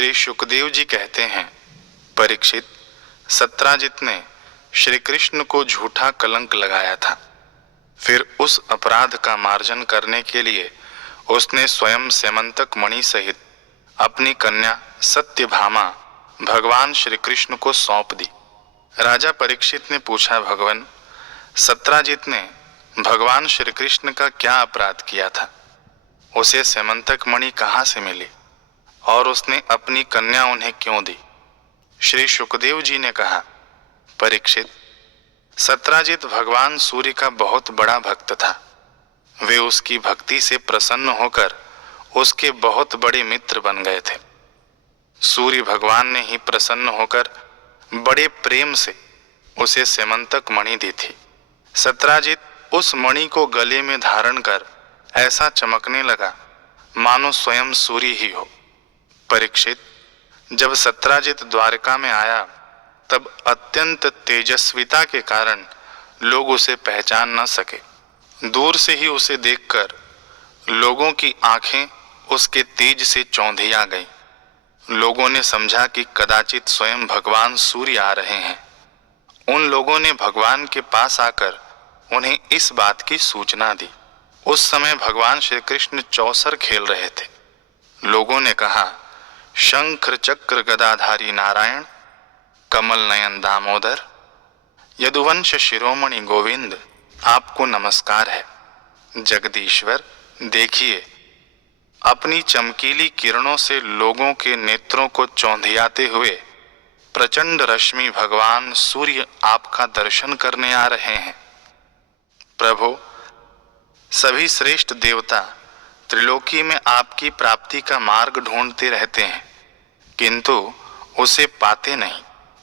श्री सुखदेव जी कहते हैं, परीक्षित, सत्राजित ने श्री कृष्ण को झूठा कलंक लगाया था। फिर उस अपराध का मार्जन करने के लिए उसने स्वयं स्यमंतक मणि सहित अपनी कन्या सत्यभामा भगवान श्री कृष्ण को सौंप दी। राजा परीक्षित ने पूछा, भगवान, सत्राजित ने भगवान श्री कृष्ण का क्या अपराध किया था? उसे स्यमंतक मणि कहाँ से मिली और उसने अपनी कन्या उन्हें क्यों दी? श्री सुखदेव जी ने कहा, परीक्षित, सत्राजित भगवान सूर्य का बहुत बड़ा भक्त था। वे उसकी भक्ति से प्रसन्न होकर उसके बहुत बड़े मित्र बन गए थे। सूर्य भगवान ने ही प्रसन्न होकर बड़े प्रेम से उसे स्यमंतक मणि दी थी। सत्राजित उस मणि को गले में धारण कर ऐसा चमकने लगा मानो स्वयं सूर्य ही हो। परीक्षित, जब सत्राजित द्वारका में आया तब अत्यंत तेजस्विता के कारण लोग उसे पहचान न सके। दूर से ही उसे देखकर लोगों की आंखें उसके तेज से चौंधिया गईं। लोगों ने समझा कि कदाचित स्वयं भगवान सूर्य आ रहे हैं। उन लोगों ने भगवान के पास आकर उन्हें इस बात की सूचना दी। उस समय भगवान श्री कृष्ण चौसर खेल रहे थे। लोगों ने कहा, शंख चक्र गदाधारी नारायण, कमल नयन दामोदर, यदुवंश शिरोमणि गोविंद, आपको नमस्कार है। जगदीश्वर, देखिए, अपनी चमकीली किरणों से लोगों के नेत्रों को चौंधियाते हुए प्रचंड रश्मि भगवान सूर्य आपका दर्शन करने आ रहे हैं। प्रभु, सभी श्रेष्ठ देवता त्रिलोकी में आपकी प्राप्ति का मार्ग ढूंढते रहते हैं, किंतु उसे पाते नहीं।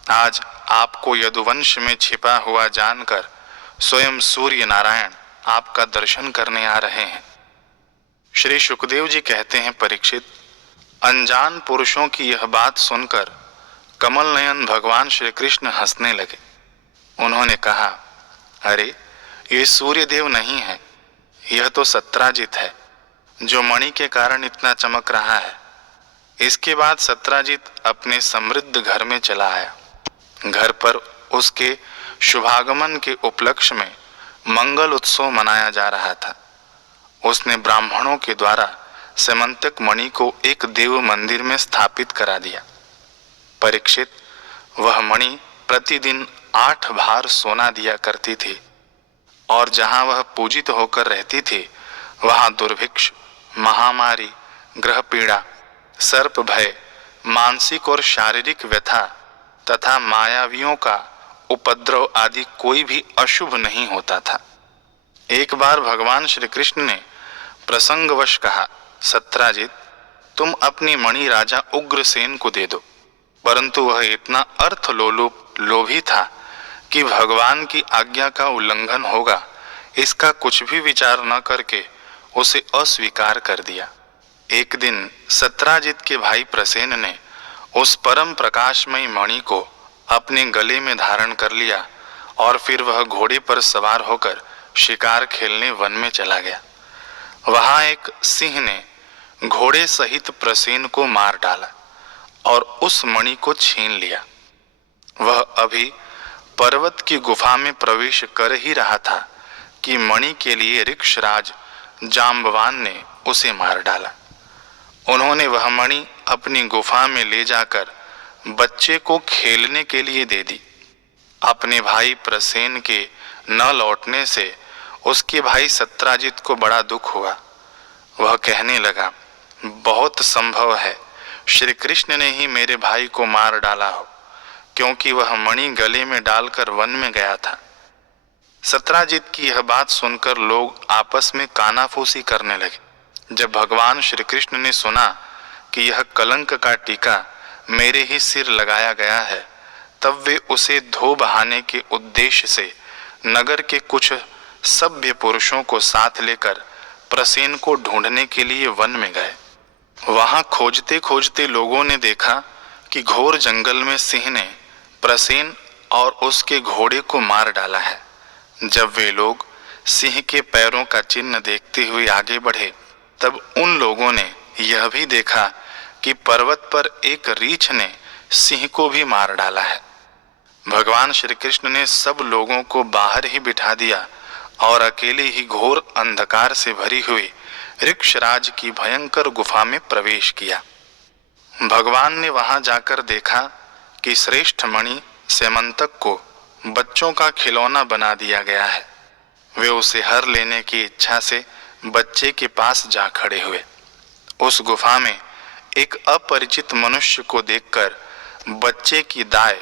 आज आपको यदुवंश में छिपा हुआ जानकर स्वयं सूर्य नारायण आपका दर्शन करने आ रहे हैं। श्री सुखदेव जी कहते हैं, परीक्षित, अनजान पुरुषों की यह बात सुनकर कमल नयन भगवान श्री कृष्ण हंसने लगे। उन्होंने कहा, अरे, ये सूर्य देव नहीं है, यह तो सत्राजित है जो मणि के कारण इतना चमक रहा है। इसके बाद सत्राजित अपने समृद्ध घर में चला आया। घर पर उसके शुभागमन के उपलक्ष्य में मंगल उत्सव मनाया जा रहा था। उसने ब्राह्मणों के द्वारा स्यमंतक मणि को एक देव मंदिर में स्थापित करा दिया। परीक्षित, वह मणि प्रतिदिन 8 भार सोना दिया करती थी और जहां वह पूजित होकर रहती थी वहां दुर्भिक्ष, महामारी, ग्रह पीड़ा, सर्प भय, मानसिक और शारीरिक व्यथा तथा मायावियों का उपद्रव आदि कोई भी अशुभ नहीं होता था। एक बार भगवान श्री कृष्ण ने प्रसंगवश कहा, सत्राजित, तुम अपनी मणि राजा उग्रसेन को दे दो। परंतु वह इतना लोभी था कि भगवान की आज्ञा का उल्लंघन होगा इसका कुछ भी विचार न करके उसे अस्वीकार कर दिया। एक दिन सत्राजित के भाई प्रसेन ने उस परम प्रकाशमयी मणि को अपने गले में धारण कर लिया और फिर वह घोड़े पर सवार होकर शिकार खेलने वन में चला गया। वहां एक सिंह ने घोड़े सहित प्रसेन को मार डाला और उस मणि को छीन लिया। वह अभी पर्वत की गुफा में प्रवेश कर ही रहा था कि मणि के लिए ऋक्षराज जाम्बवान ने उसे मार डाला। उन्होंने वह मणि अपनी गुफा में ले जाकर बच्चे को खेलने के लिए दे दी। अपने भाई प्रसेन के न लौटने से उसके भाई सत्राजित को बड़ा दुख हुआ। वह कहने लगा, बहुत संभव है श्री कृष्ण ने ही मेरे भाई को मार डाला हो, क्योंकि वह मणि गले में डालकर वन में गया था। सत्राजित की यह बात सुनकर लोग आपस में कानाफूसी करने लगे। जब भगवान श्री कृष्ण ने सुना कि यह कलंक का टीका मेरे ही सिर लगाया गया है, तब वे उसे धो बहाने के उद्देश्य से नगर के कुछ सभ्य पुरुषों को साथ लेकर प्रसेन को ढूंढने के लिए वन में गए। वहां खोजते खोजते लोगों ने देखा कि घोर जंगल में सिंह ने प्रसेन और उसके घोड़े को मार डाला है। जब वे लोग सिंह के पैरों का चिन्ह देखते हुए आगे बढ़े, तब उन लोगों ने यह भी देखा कि पर्वत पर एक रीछ ने सिंह को भी मार डाला है। भगवान श्री कृष्ण ने सब लोगों को बाहर ही बिठा दिया और अकेले ही घोर अंधकार से भरी हुई ऋक्षराज की भयंकर गुफा में प्रवेश किया। भगवान ने वहां जाकर देखा कि श्रेष्ठ मणि स्यमंतक को बच्चों का खिलौना बना दिया गया है। वे उसे हर लेने की इच्छा से बच्चे के पास जा खड़े हुए। उस गुफा में एक अपरिचित मनुष्य को देखकर बच्चे की दाई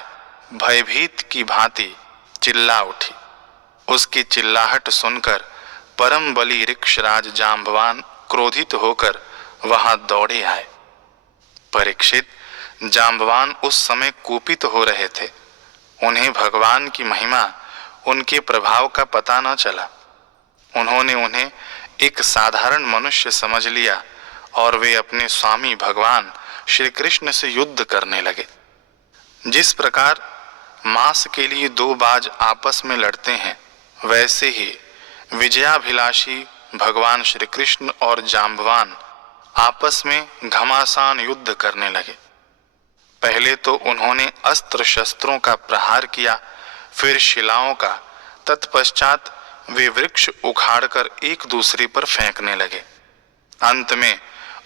भयभीत की भांति चिल्ला उठी। उसकी चिल्लाहट सुनकर परम बली ऋक्षराज जांबवान क्रोधित होकर वहां दौड़े आए। परीक्षित, जांबवान उस समय कुपित हो रहे थे। उन्हें भगवान की महिमा, उनके प्रभाव का पता न चला। उन्होंने उन्हें एक साधारण मनुष्य समझ लिया और वे अपने स्वामी भगवान श्री कृष्ण से युद्ध करने लगे। जिस प्रकार मांस के लिए दो बाज आपस में लड़ते हैं, वैसे ही विजयाभिलाषी भगवान श्री कृष्ण और जांबवान आपस में घमासान युद्ध करने लगे। पहले तो उन्होंने अस्त्र शस्त्रों का प्रहार किया, फिर शिलाओं का, तत्पश्चात वे वृक्ष उखाड़कर एक दूसरे पर फेंकने लगे। अंत में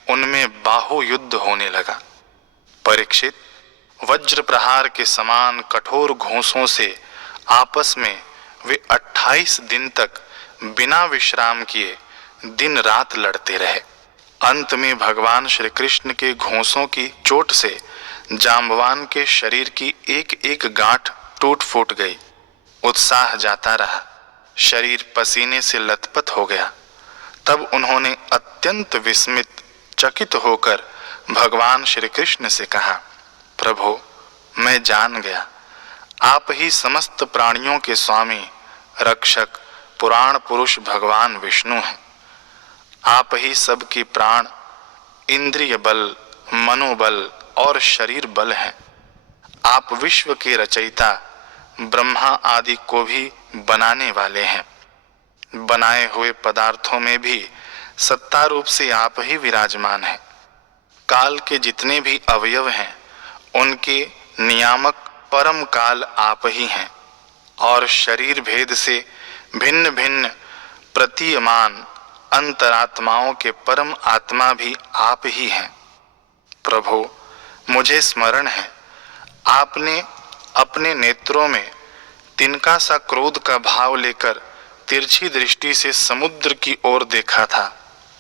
उनमें बाहु युद्ध होने लगा। परीक्षित, वज्र प्रहार के समान कठोर घूंसों से आपस में वे 28 दिन तक बिना विश्राम किए दिन रात लड़ते रहे। अंत में भगवान श्री कृष्ण के घूंसों की चोट से जांबवान के शरीर की एक एक गांठ टूट फूट गई। उत्साह जाता रहा, शरीर पसीने से लथपथ हो गया। तब उन्होंने अत्यंत विस्मित, चकित होकर भगवान श्री कृष्ण से कहा, प्रभु, मैं जान गया, आप ही समस्त प्राणियों के स्वामी, रक्षक, पुराण पुरुष भगवान विष्णु हैं। आप ही सबकी प्राण, इंद्रिय बल, मनोबल और शरीर बल हैं। आप विश्व के रचयिता, ब्रह्मा आदि को भी बनाने वाले हैं। बनाए हुए पदार्थों में भी सत्ता रूप से आप ही विराजमान हैं। काल के जितने भी अवयव हैं, उनके नियामक परम काल आप ही हैं और शरीर भेद से भिन्न भिन्न प्रतीयमान अंतरात्माओं के परम आत्मा भी आप ही हैं। प्रभु, मुझे स्मरण है, आपने अपने नेत्रों में तिनका सा क्रोध का भाव लेकर तिरछी दृष्टि से समुद्र की ओर देखा था।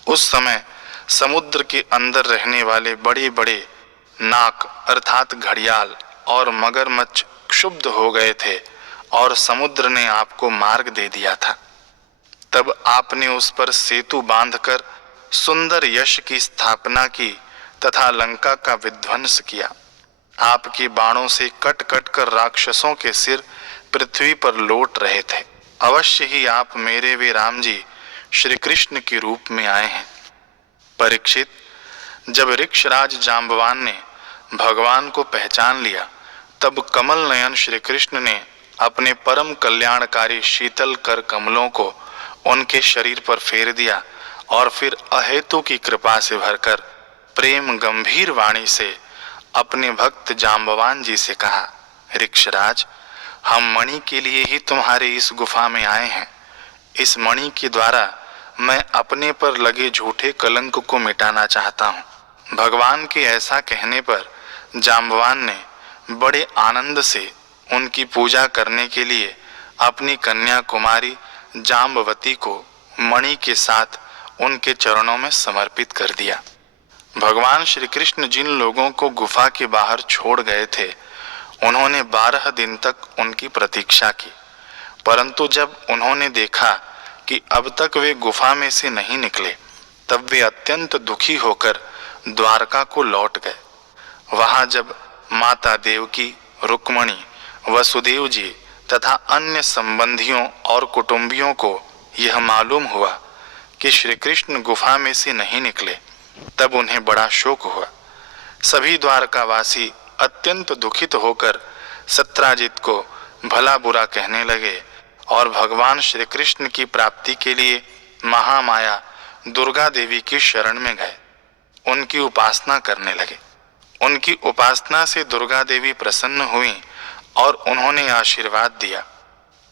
उस समय समुद्र के अंदर रहने वाले बड़े बड़े नाक अर्थात घड़ियाल और मगरमच्छ क्षुब्ध हो गए थे और समुद्र ने आपको मार्ग दे दिया था। तब आपने उस पर सेतु बांधकर सुंदर यश की स्थापना की तथा लंका का विध्वंस किया। आपके बाणों से कट कट कर राक्षसों के सिर पृथ्वी पर लौट रहे थे। अवश्य ही आप मेरे वे राम जी श्री कृष्ण के रूप में आए हैं। परीक्षित, जब ऋक्षराज जांबवान ने भगवान को पहचान लिया, तब कमल नयन श्री कृष्ण ने अपने परम कल्याणकारी शीतल कर कमलों को उनके शरीर पर फेर दिया और फिर अहेतु की कृपा से भरकर प्रेम गंभीर वाणी से अपने भक्त जांबवान जी से कहा, ऋक्षराज, हम मणि के लिए ही तुम्हारे इस गुफा में आए हैं। इस मणि के द्वारा मैं अपने पर लगे झूठे कलंक को मिटाना चाहता हूँ। भगवान के ऐसा कहने पर जांबवान ने बड़े आनंद से उनकी पूजा करने के लिए अपनी कन्या कुमारी जांबवती को मणि के साथ उनके चरणों में समर्पित कर दिया। भगवान श्री कृष्ण जिन लोगों को गुफा के बाहर छोड़ गए थे, उन्होंने 12 दिन तक उनकी प्रतीक्षा की, परंतु जब उन्होंने देखा कि अब तक वे गुफा में से नहीं निकले, तब वे अत्यंत दुखी होकर द्वारका को लौट गए। वहां जब माता देवकी, रुक्मणी, वसुदेव जी तथा अन्य संबंधियों और कुटुंबियों को यह मालूम हुआ कि श्री कृष्ण गुफा में से नहीं निकले, तब उन्हें बड़ा शोक हुआ। सभी द्वारकावासी अत्यंत दुखित होकर सत्राजित को भला बुरा कहने लगे और भगवान श्री कृष्ण की प्राप्ति के लिए महामाया दुर्गा देवी की शरण में गए। उनकी उपासना करने लगे। उनकी उपासना से दुर्गा देवी प्रसन्न हुई और उन्होंने आशीर्वाद दिया।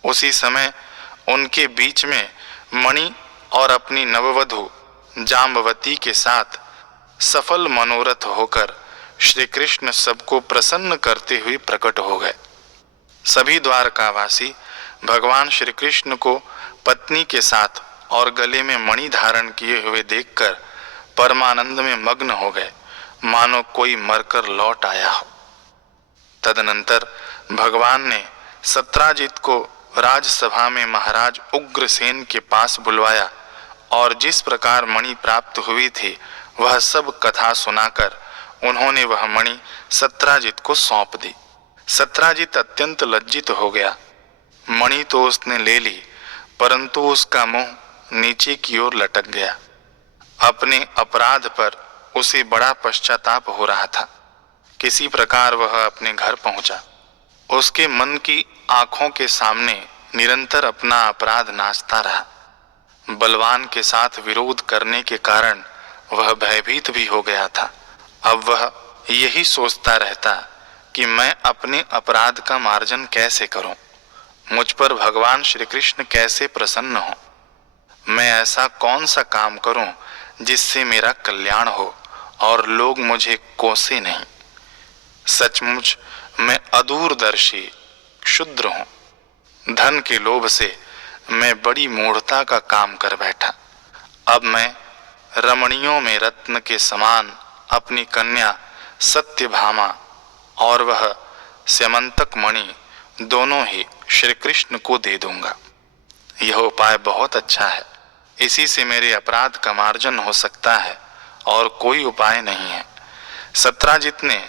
उसी समय उनके बीच में मणि और अपनी नववधू जाम्बवती के साथ सफल मनोरथ होकर श्री कृष्ण सबको प्रसन्न करते हुए प्रकट हो गए। सभी द्वारकावासी भगवान श्री कृष्ण को पत्नी के साथ और गले में मणि धारण किए हुए देखकर परमानंद में मग्न हो गए, मानो कोई मरकर लौट आया हो। तदनंतर भगवान ने सत्राजित को राजसभा में महाराज उग्रसेन के पास बुलवाया और जिस प्रकार मणि प्राप्त हुई थी वह सब कथा सुनाकर उन्होंने वह मणि सत्राजित को सौंप दी। सत्राजित अत्यंत लज्जित हो गया। मणि तो उसने ले ली, परंतु उसका मुंह नीचे की ओर लटक गया। अपने अपराध पर उसे बड़ा पश्चाताप हो रहा था। किसी प्रकार वह अपने घर पहुंचा। उसके मन की आंखों के सामने निरंतर अपना अपराध नाचता रहा। बलवान के साथ विरोध करने के कारण वह भयभीत भी हो गया था। अब वह यही सोचता रहता कि मैं अपने अपराध का मार्जन कैसे करूं, मुझ पर भगवान श्री कृष्ण कैसे प्रसन्न हो, मैं ऐसा कौन सा काम करूं जिससे मेरा कल्याण हो और लोग मुझे कोसे नहीं। सचमुच मैं अदूरदर्शी क्षुद्र हूं। धन के लोभ से मैं बड़ी मूढ़ता का काम कर बैठा। अब मैं रमणियों में रत्न के समान अपनी कन्या सत्यभामा और वह स्यमंतक मणि दोनों ही श्री कृष्ण को दे दूंगा। यह उपाय बहुत अच्छा है। इसी से मेरे अपराध का मार्जन हो सकता है और कोई उपाय नहीं है। सत्राजित ने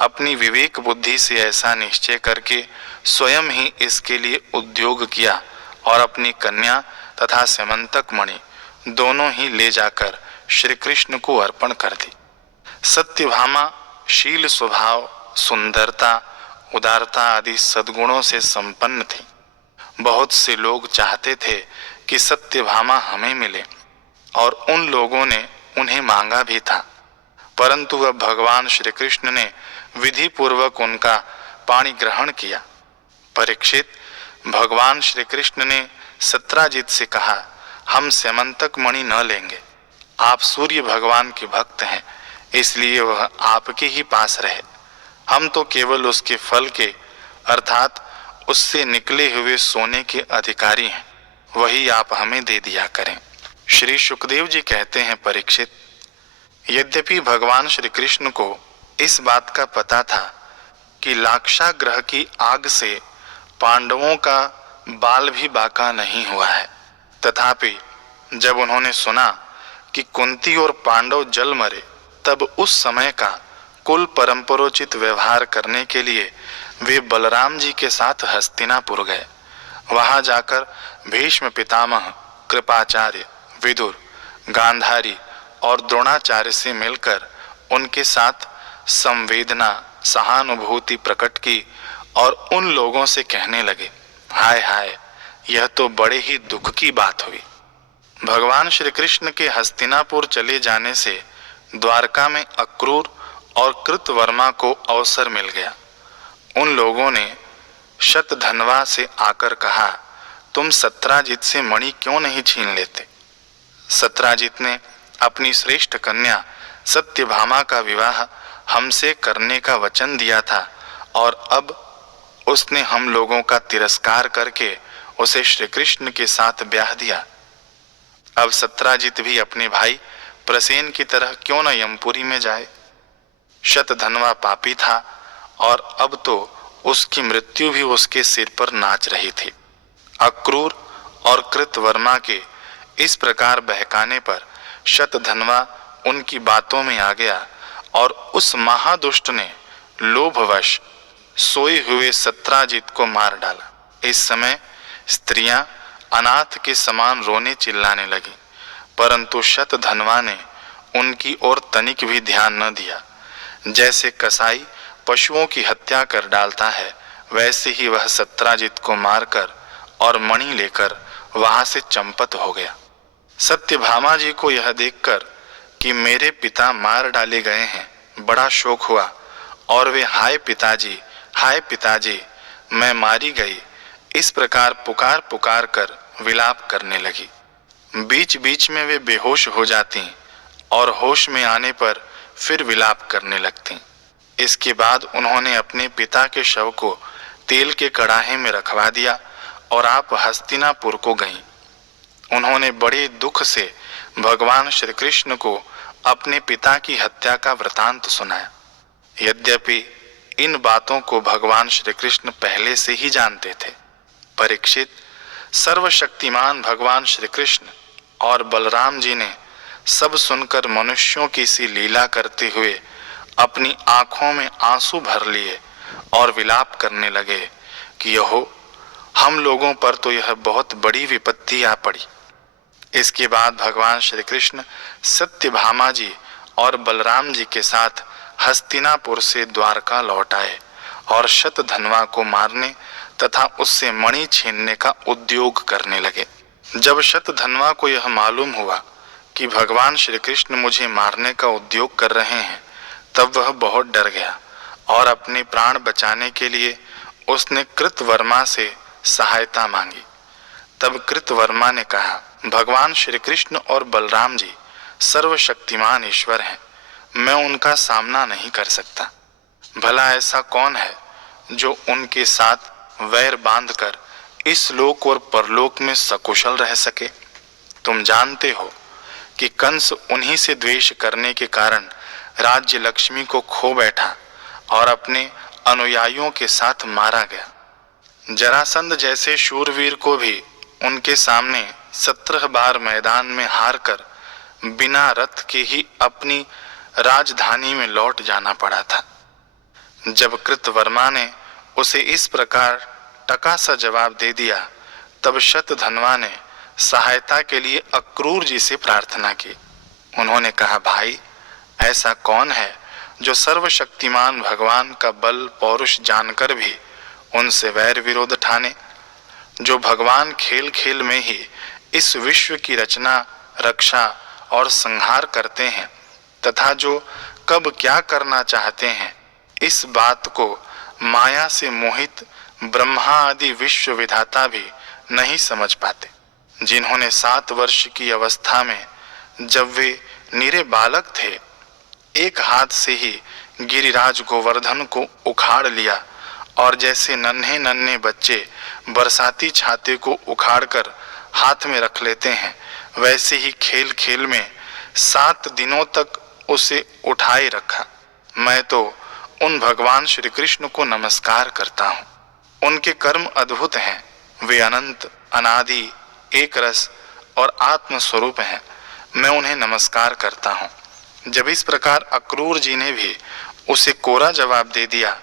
अपनी विवेक बुद्धि से ऐसा निश्चय करके स्वयं ही इसके लिए उद्योग किया और अपनी कन्या तथा स्यमंतक मणि दोनों ही ले जाकर श्री कृष्ण को अर्पण कर दी। सत्यभामा शील स्वभाव, सुंदरता, उदारता आदि सद्गुणों से संपन्न थी। बहुत से लोग चाहते थे कि सत्यभामा हमें मिले और उन लोगों ने उन्हें मांगा भी था, परंतु अब भगवान श्री कृष्ण ने विधि पूर्वक उनका पाणी ग्रहण किया। परीक्षित, भगवान श्री कृष्ण ने सत्राजित से कहा, हम स्यमंतक मणि न लेंगे। आप सूर्य भगवान के भक्त हैं, इसलिए वह आपके ही पास रहे। हम तो केवल उसके फल के अर्थात उससे निकले हुए सोने के अधिकारी हैं, वही आप हमें दे दिया करें। श्री सुखदेव जी कहते हैं, परीक्षित, यद्यपि भगवान श्री कृष्ण को इस बात का पता था कि लाक्षागृह की आग से पांडवों का बाल भी बाका नहीं हुआ है, तथापि जब उन्होंने सुना कि कुंती और पांडव जल मरे, तब उस समय का कुल परंपरोचित व्यवहार करने के लिए वे बलराम जी के साथ हस्तिनापुर गए। वहां जाकर भीष्म पितामह, कृपाचार्य, विदुर, गांधारी और द्रोणाचार्य से मिलकर उनके साथ संवेदना, सहानुभूति प्रकट की और उन लोगों से कहने लगे, हाय हाय, यह तो बड़े ही दुख की बात हुई। भगवान श्री कृष्ण के हस्तिनापुर चले जाने से द्वारका में अक्रूर और कृतवर्मा को अवसर मिल गया। उन लोगों ने शतधन्वा से आकर कहा, तुम सत्राजित से मणि क्यों नहीं छीन लेते? सत्राजित ने अपनी श्रेष्ठ कन्या सत्यभामा का विवाह हमसे करने का वचन दिया था और अब उसने हम लोगों का तिरस्कार करके उसे श्री कृष्ण के साथ ब्याह दिया। अब सत्राजित भी अपने भाई प्रसेन की तरह क्यों न यमपुरी में जाए? शतधन्वा पापी था और अब तो उसकी मृत्यु भी उसके सिर पर नाच रही थी। अक्रूर और कृतवर्मा के इस प्रकार बहकाने पर शतधन्वा उनकी बातों में आ गया और उस महादुष्ट ने लोभवश सोए हुए सत्राजित को मार डाला। इस समय स्त्रियां अनाथ के समान रोने चिल्लाने लगी, परंतु शतधन्वा ने उनकी ओर तनिक भी ध्यान न दिया। जैसे कसाई पशुओं की हत्या कर डालता है, वैसे ही वह सत्राजित को मारकर और मणि लेकर वहां से चंपत हो गया। सत्यभामा जी को यह देखकर कि मेरे पिता मार डाले गए हैं, बड़ा शोक हुआ और वे हाय पिताजी, मैं मारी गई, इस प्रकार पुकार पुकार कर विलाप करने लगी। बीच बीच में वे बेहोश हो जाती और होश में आने पर फिर विलाप करने लगती। इसके बाद उन्होंने अपने पिता के शव को तेल के कड़ाहे में रखवा दिया और आप हस्तिनापुर को गईं। उन्होंने बड़े दुख से भगवान श्री कृष्ण को अपने पिता की हत्या का वृतांत सुनाया। यद्यपि इन बातों को भगवान श्री कृष्ण पहले से ही जानते थे। परीक्षित, सर्वशक्तिमान भगवान श्री कृष्ण और बलराम जी ने सब सुनकर मनुष्यों की सी लीला करते हुए अपनी आंखों में आंसू भर लिए और विलाप करने लगे कि यहो, हम लोगों पर तो यह बहुत बड़ी विपत्ति आ पड़ी। इसके बाद भगवान श्री कृष्ण सत्यभामा जी और बलराम जी के साथ हस्तिनापुर से द्वारका लौट आए और शतधन्वा को मारने तथा उससे मणि छीनने का उद्योग करने लगे। जब शतधन्वा को यह मालूम हुआ कि भगवान श्री कृष्ण मुझे मारने का उद्योग कर रहे हैं, तब वह बहुत डर गया और अपने प्राण बचाने के लिए उसने कृतवर्मा से सहायता मांगी। तब कृतवर्मा ने कहा, भगवान श्री कृष्ण और बलराम जी सर्वशक्तिमान ईश्वर हैं, मैं उनका सामना नहीं कर सकता। भला ऐसा कौन है जो उनके साथ वैर बांधकर इस लोक और परलोक में सकुशल रह सके। तुम जानते हो कि कंस उन्हीं से द्वेष करने के कारण राज्य लक्ष्मी को खो बैठा और अपने अनुयायियों के साथ मारा गया। जरासंध जैसे शूरवीर को भी उनके सामने 17 बार मैदान में हार कर बिना रथ के ही अपनी राजधानी में लौट जाना पड़ा था। जब कृतवर्मा ने उसे इस प्रकार टका सा जवाब दे दिया, तब शतधन्वा ने सहायता के लिए अक्रूर जी से प्रार्थना की। उन्होंने कहा, भाई, ऐसा कौन है जो सर्वशक्तिमान भगवान का बल पौरुष जानकर भी उनसे वैर विरोध ठाने, जो भगवान खेल खेल में ही इस विश्व की रचना, रक्षा और संहार करते हैं तथा जो कब क्या करना चाहते हैं इस बात को माया से मोहित ब्रह्मा आदि विश्व विधाता भी नहीं समझ पाते, जिन्होंने 7 वर्ष की अवस्था में जब वे निरे बालक थे, एक हाथ से ही गिरिराज गोवर्धन को उखाड़ लिया और जैसे नन्हे नन्हे बच्चे बरसाती छाते को उखाड़कर हाथ में रख लेते हैं, वैसे ही खेल खेल में 7 दिनों तक उसे उठाए रखा। मैं तो उन भगवान श्री कृष्ण को नमस्कार करता हूँ। उनके कर्म अद्भुत हैं, वे अनंत, अनादि, एक रस और आत्म स्वरूप हैं। मैं उन्हें नमस्कार करता हूँ। जब इस प्रकार अक्रूर जी ने भी उसे कोरा जवाब दे दिया,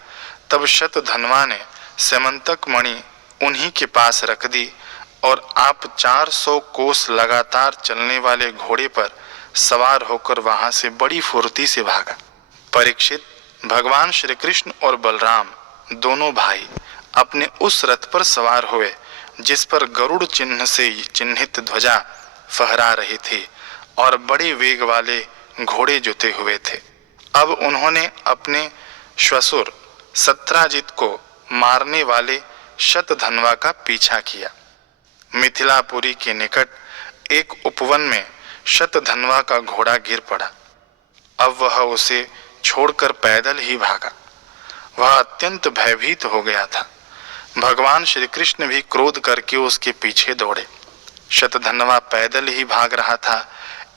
तब शतधन्वा ने सेमंतक मणि उन्हीं के पास रख दी और आप 400 कोस लगातार चलने वाले घोड़े पर सवार होकर वहां से बड़ी फुर्ती से भागा। परीक्षित, भगवान श्री कृष्ण और बलराम दोनों भाई अपने उस रथ पर सवार हुए जिस पर गरुड़ चिन्ह से चिन्हित ध्वजा फहरा रही थी और बड़े वेग वाले घोड़े जुते हुए थे। अब उन्होंने अपने श्वसुर सत्राजित को मारने वाले शतधन्वा का पीछा किया। मिथिलापुरी के निकट एक उपवन में शतधन्वा का घोड़ा गिर पड़ा। अब वह उसे छोड़कर पैदल ही भागा। वह अत्यंत भयभीत हो गया था। भगवान श्री कृष्ण भी क्रोध करके उसके पीछे दौड़े। शतधन्वा पैदल ही भाग रहा था,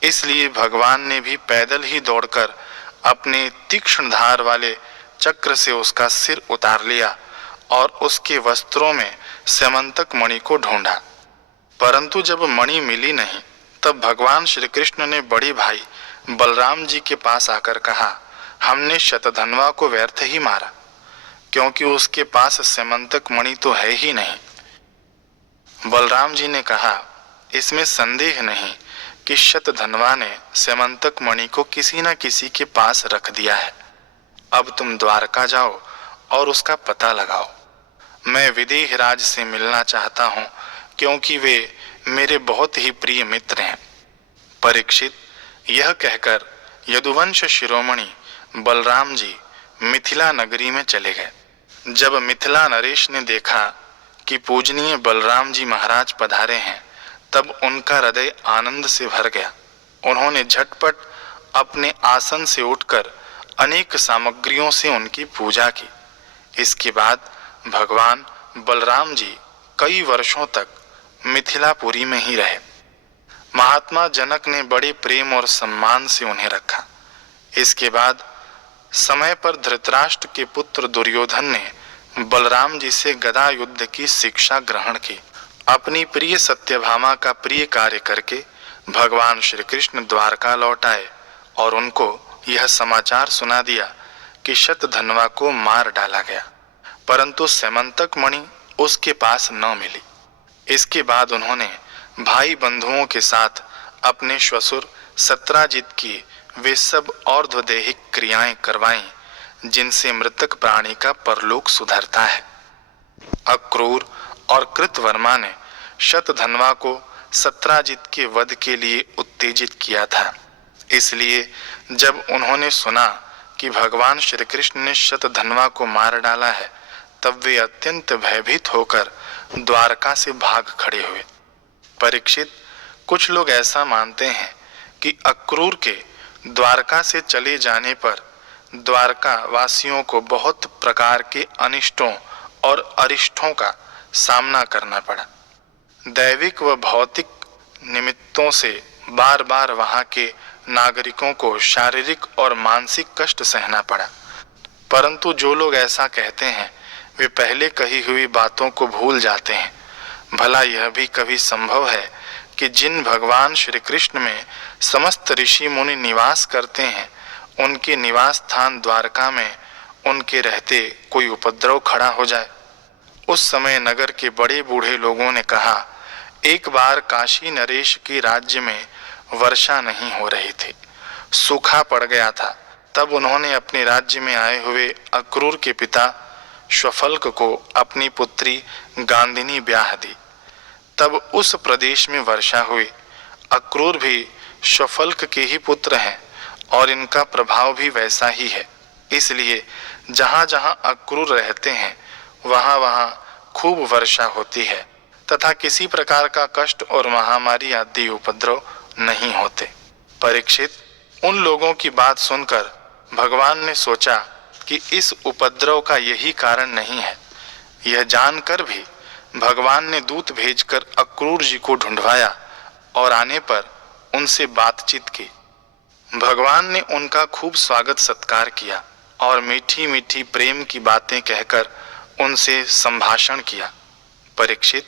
इसलिए भगवान ने भी पैदल ही दौड़कर अपने तीक्ष्ण धार वाले चक्र से उसका सिर उतार लिया और उसके वस्त्रों में सेमंतक मणि को ढूंढा। परंतु जब मणि मिली नहीं, तब भगवान श्री कृष्ण ने बड़े भाई बलराम जी के पास आकर कहा, हमने शतधन्वा को व्यर्थ ही मारा, क्योंकि उसके पास सेमंतक मणि तो है ही नहीं। बलराम जी ने कहा, इसमें संदेह नहीं कि शतधन्वा ने सेमंतक मणि को किसी न किसी के पास रख दिया है। अब तुम द्वारका जाओ और उसका पता लगाओ। मैं विदेह राज से मिलना चाहता हूँ, क्योंकि वे मेरे बहुत ही प्रिय मित्र हैं। परीक्षित, यह कहकर यदुवंश शिरोमणि बलराम जी मिथिला नगरी में चले गए। जब मिथिला नरेश ने देखा कि पूजनीय बलराम जी महाराज पधारे हैं, तब उनका हृदय आनंद से भर गया। उन्होंने झटपट अपने आसन से उठकर अनेक सामग्रियों से उनकी पूजा की। इसके बाद भगवान बलराम जी कई वर्षों तक मिथिलापुरी में ही रहे। महात्मा जनक ने बड़े प्रेम और सम्मान से उन्हें रखा। इसके बाद समय पर धृतराष्ट्र के पुत्र दुर्योधन ने बलराम जी से गदा युद्ध की शिक्षा ग्रहण की। अपनी प्रिय सत्यभामा का प्रिय कार्य करके भगवान श्री कृष्ण द्वारका लौट आए और उनको यह समाचार सुना दिया कि शतधन्वा को मार डाला गया, परंतु स्यमंतक मणि उसके पास न मिली। इसके बाद उन्होंने भाई बंधुओं के साथ अपने श्वशुर सत्राजित की वे सब और्ध्वदेहिक क्रियाएं करवाईं जिनसे मृतक प्राणी का परलोक सुधरता है। अक्रूर और कृतवर्मा ने शतधन्वा को सत्राजित के वध के लिए उत्तेजित किया था। इसलिए जब उन्होंने सुना कि भगवान श्री कृष्ण ने शतधन्वा को मार डाला है, तब वे अत्यंत भयभीत होकर द्वारका से भाग खड़े हुए। परीक्षित, कुछ लोग ऐसा मानते हैं कि अक्रूर के द्वारका से चले जाने पर द्वारका वासियों को बहुत प्रकार के अनिष्टों और अरिष्टों का सामना करना पड़ा। दैविक व भौतिक निमित्तों से बार बार वहां के नागरिकों को शारीरिक और मानसिक कष्ट सहना पड़ा। परंतु जो लोग ऐसा कहते हैं, वे पहले कही हुई बातों को भूल जाते हैं। भला यह भी कभी संभव है कि जिन भगवान श्री कृष्ण में समस्त ऋषि मुनि निवास करते हैं, उनके निवास स्थान द्वारका में उनके रहते कोई उपद्रव खड़ा हो जाए? उस समय नगर के बड़े बूढ़े लोगों ने कहा, एक बार काशी नरेश के राज्य में वर्षा नहीं हो रही थी, सूखा पड़ गया था। तब उन्होंने अपने राज्य में आए हुए अक्रूर के पिता श्वफल्क को अपनी पुत्री गांधिनी ब्याह दी। तब उस प्रदेश में वर्षा हुई। अक्रूर भी श्वफल्क के ही पुत्र हैं और इनका प्रभाव भी वैसा ही है। इसलिए जहाँ जहाँ अक्रूर रहते हैं, वहाँ वहाँ खूब वर्षा होती है तथा किसी प्रकार का कष्ट और महामारी आदि उपद्रव नहीं होते। परीक्षित, उन लोगों की बात सुनकर भगवान ने सोचा कि इस उपद्रव का यही कारण नहीं है। यह जानकर भी भगवान ने दूत भेजकर अक्रूर जी को ढूंढवाया और आने पर उनसे बातचीत की। भगवान ने उनका खूब स्वागत सत्कार किया और मीठी मीठी प्रेम की बातें कहकर उनसे संभाषण किया। परीक्षित,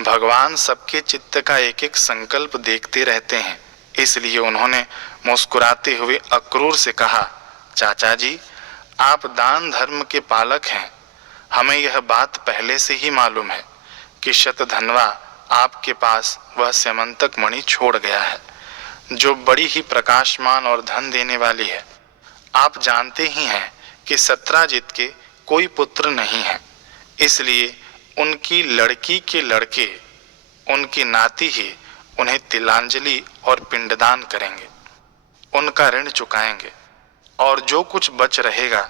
भगवान सबके चित्त का एक एक संकल्प देखते रहते हैं। इसलिए उन्होंने मुस्कुराते हुए अक्रूर से कहा, चाचा जी, आप दान धर्म के पालक हैं। हमें यह बात पहले से ही मालूम है कि शतधन्वा आपके पास वह स्यमंतक मणि छोड़ गया है, जो बड़ी ही प्रकाशमान और धन देने वाली है। आप जानते ही हैं कि सत्राजित के कोई पुत्र नहीं है, इसलिए उनकी लड़की के लड़के, उनकी नाती ही उन्हें तिलांजलि और पिंडदान करेंगे, उनका ऋण चुकाएंगे और जो कुछ बच रहेगा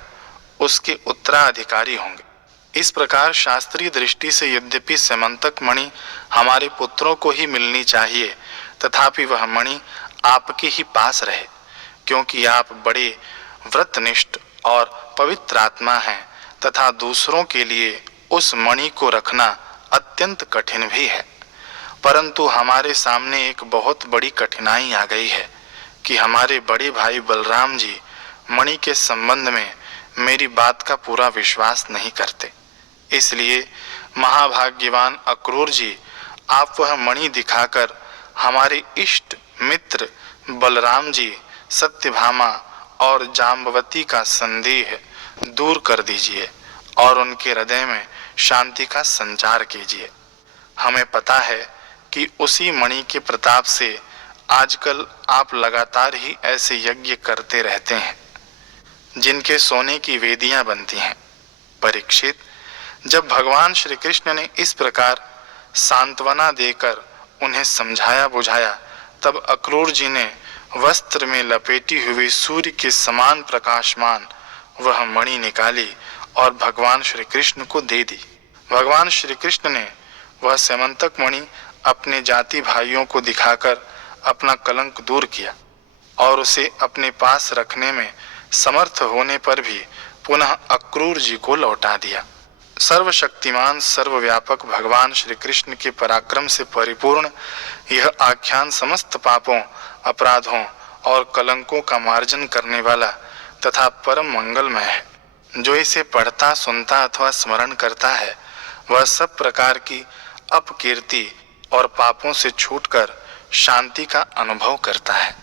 उसके उत्तराधिकारी होंगे। इस प्रकार शास्त्रीय दृष्टि से यद्यपि स्यमंतक मणि हमारे पुत्रों को ही मिलनी चाहिए, तथापि वह मणि आपके ही पास रहे, क्योंकि आप बड़े व्रतनिष्ठ और पवित्र आत्मा हैं तथा दूसरों के लिए उस मणि को रखना अत्यंत कठिन भी है। परंतु हमारे सामने एक बहुत बड़ी कठिनाई आ गई है कि हमारे बड़े भाई बलराम जी मणि के संबंध में मेरी बात का पूरा विश्वास नहीं करते। इसलिए महाभाग्यवान अक्रूर जी, आप वह मणि दिखाकर हमारे इष्ट मित्र बलराम जी, सत्यभामा और जाम्बवती का संदेह दूर कर दीजिए और उनके हृदय में शांति का संचार कीजिए। हमें पता है कि उसी मणि के प्रताप से आजकल आप लगातार ही ऐसे यज्ञ करते रहते हैं जिनके सोने की वेदियां बनती हैं। परीक्षित, जब भगवान श्री कृष्ण ने इस प्रकार सांत्वना देकर उन्हें समझाया बुझाया, तब अक्रूर जी ने वस्त्र में लपेटी हुई सूर्य के समान प्रकाशमान वह मणि निकाली और भगवान श्री कृष्ण को दे दी। भगवान श्री कृष्ण ने वह स्यमंतक मणि अपने जाति भाइयों को दिखाकर अपना कलंक दूर किया और उसे अपने पास रखने में समर्थ होने पर भी पुनः अक्रूर जी को लौटा दिया। सर्वशक्तिमान सर्वव्यापक भगवान श्री कृष्ण के पराक्रम से परिपूर्ण यह आख्यान समस्त पापों, अपराधों और कलंकों का मार्जन करने वाला तथा परम मंगलमय है। जो इसे पढ़ता, सुनता अथवा स्मरण करता है वह सब प्रकार की अपकीर्ति और पापों से छूटकर शांति का अनुभव करता है।